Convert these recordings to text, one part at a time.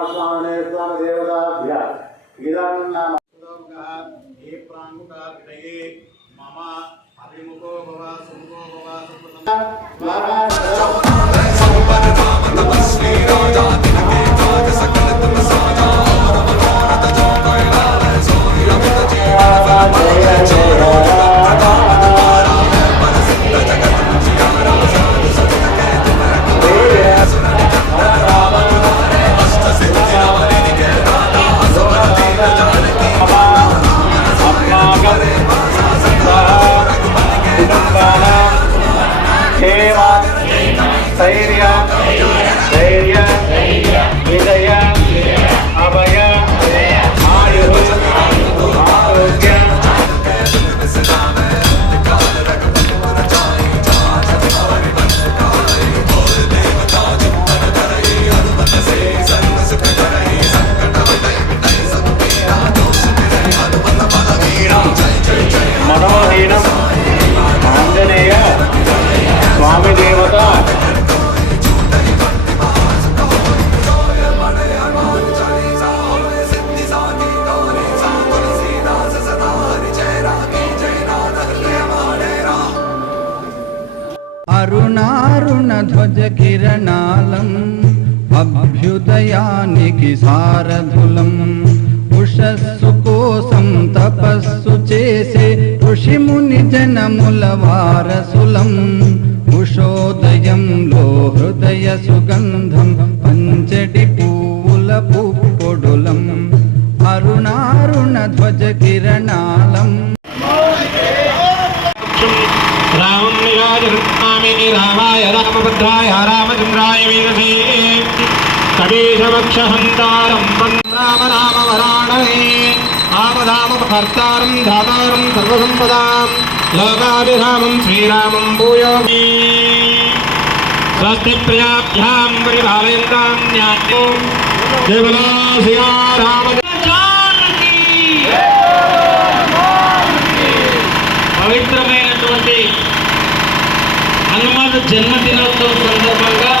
సీతారామ స్వామి స్వామి దేవతాభ్య ఇదం నమ ఏ ప్రాంగుకాగ్రయే మమ అభిముఖో భవ సుముఖో భవ క్షేమ ఉషస్సు కోసం తపస్సు చేసే ఋషిముని జనముల వారసులం. ఉషోదయంలో హృదయ సుగంధం పంచటి పూల పుప్పొడులం. అరుణారుణ ధ్వజ కిరణాలం. రామం నిరాజరుణామి రామాయ రామభద్రాయ రామచంద్రాయ వీరసే కవీశవక్షహంతారం రామ రామ వరాణే ఆమధామ భర్తారం ధాతారం సర్వసంపదాం లోకాభిరామం శ్రీరామం భూయోగి స్వస్తి ప్రియాభ్యాం పరిపాలయంతాం న్యాయో దేవలా శ్రీరామ పవిత్రమైనటువంటి హనుమాన్ జన్మదినోత్సవం సందర్భంగా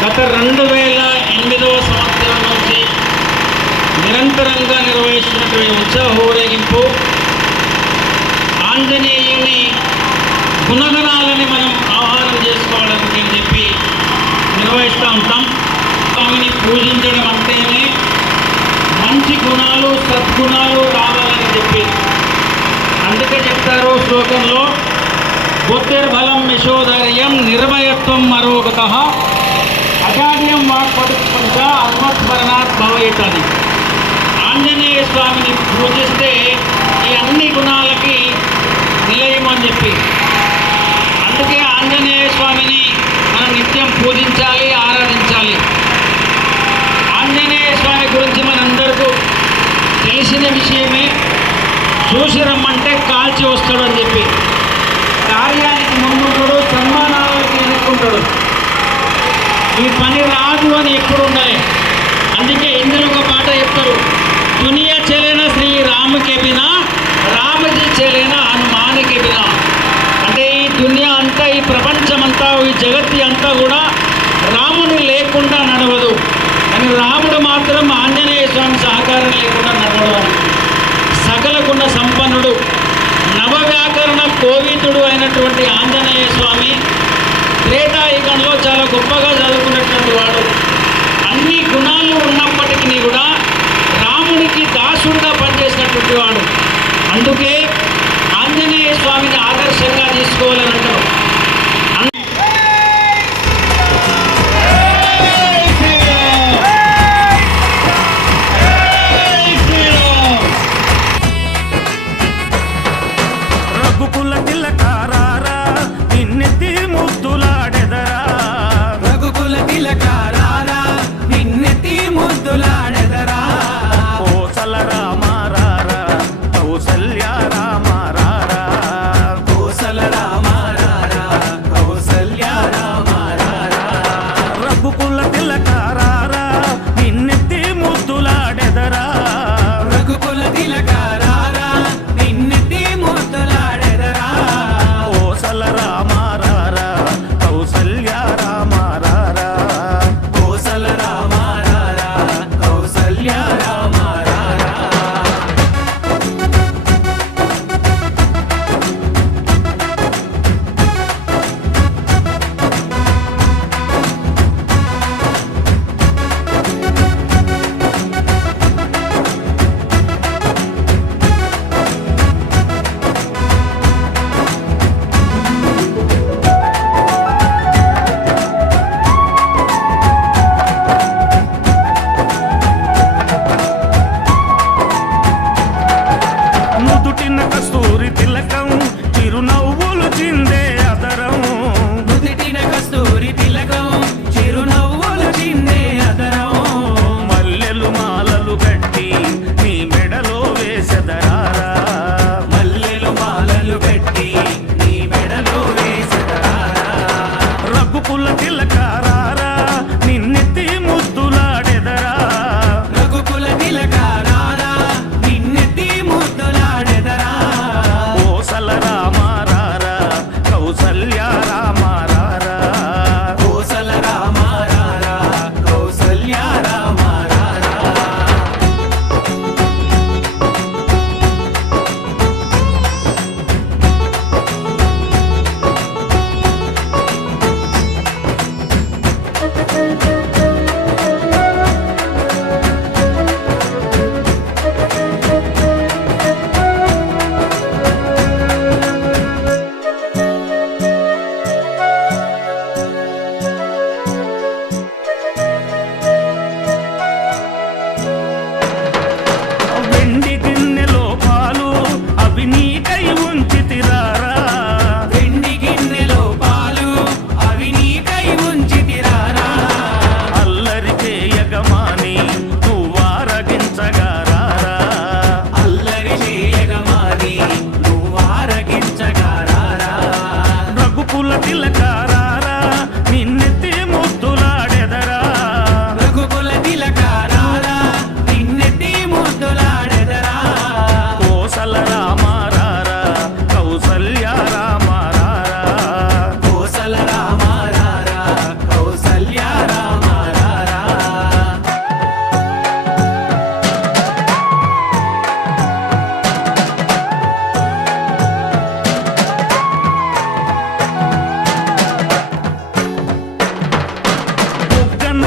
గత రెండు వేల ఎనిమిదవ సంవత్సరం నిరంతరంగా నిర్వహిస్తున్నటువంటి ఉత్సవ ఊరేగింపు ఆంజనేయుని గుణగణాలని మనం ఆహారం చేసుకోవడానికి అని చెప్పి నిర్వహిస్తూ. ఉంటాం స్వామిని పూజించడం అంటేనే మంచి గుణాలు సద్గుణాలు రావాలని చెప్పి. అందుకే చెప్తారు శ్లోకంలో బుద్ధిర్బలం యశోధైర్యం నిర్మయత్వం మరోగత అజాడ్యం వాక్పడుకుంట అన్వత్మరణాత్ భవయత్ అని. ఆంజనేయ స్వామిని పూజిస్తే ఈ అన్ని గుణాలకి నిలయం అని చెప్పి. అందుకే ఆంజనేయ స్వామిని మనం నిత్యం పూజించాలి ఆరాధించాలి. ఆంజనేయ స్వామి గురించి మనందరికీ తెలిసిన విషయమే చూసి రమ్మంటే కాల్చి వస్తాడు అని చెప్పి. కార్యానికి ముందుంటాడు సన్మానాలకి ఎదుర్కొంటాడు ఈ పని రాదు అని ఎప్పుడు ఉండాలి. అందుకే ఇందులో ఒక పాట చెప్తారు దునియా చెలైన శ్రీ రాముకే బినా రామజీ చెలైన హనుమానికి బినా అంటే ఈ దునియా అంతా ఈ ప్రపంచం అంతా ఈ జగత్తి అంతా కూడా రాముని లేకుండా నడవదు. కానీ రాముడు మాత్రం ఆంజనేయ స్వామి సహకారం లేకుండా నడవడం. అని సకల గుణ సంపన్నుడు నవవ్యాకరణ కోవితుడు అయినటువంటి ఆంజనేయ స్వామి త్రేతాయుగంలో చాలా గొప్పగా చదువుకున్నటువంటి వాడు. అన్ని గుణాలు ఉన్నప్పటికీ కూడా దేవునికి దాసుడుగా పనిచేసినటువంటి వాడు. అందుకే ఆంజనేయ స్వామిని ఆదర్శంగా తీసుకోవాలని అంటారు Yeah.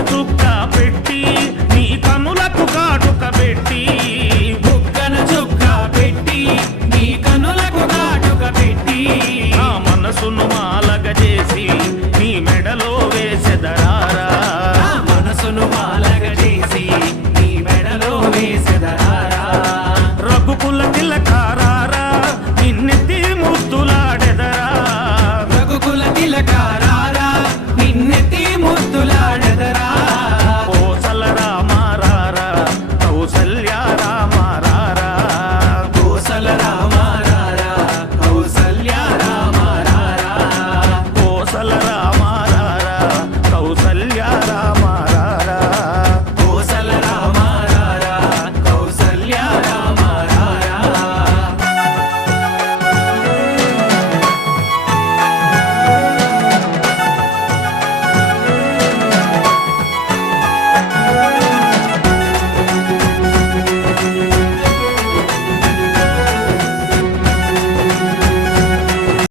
trup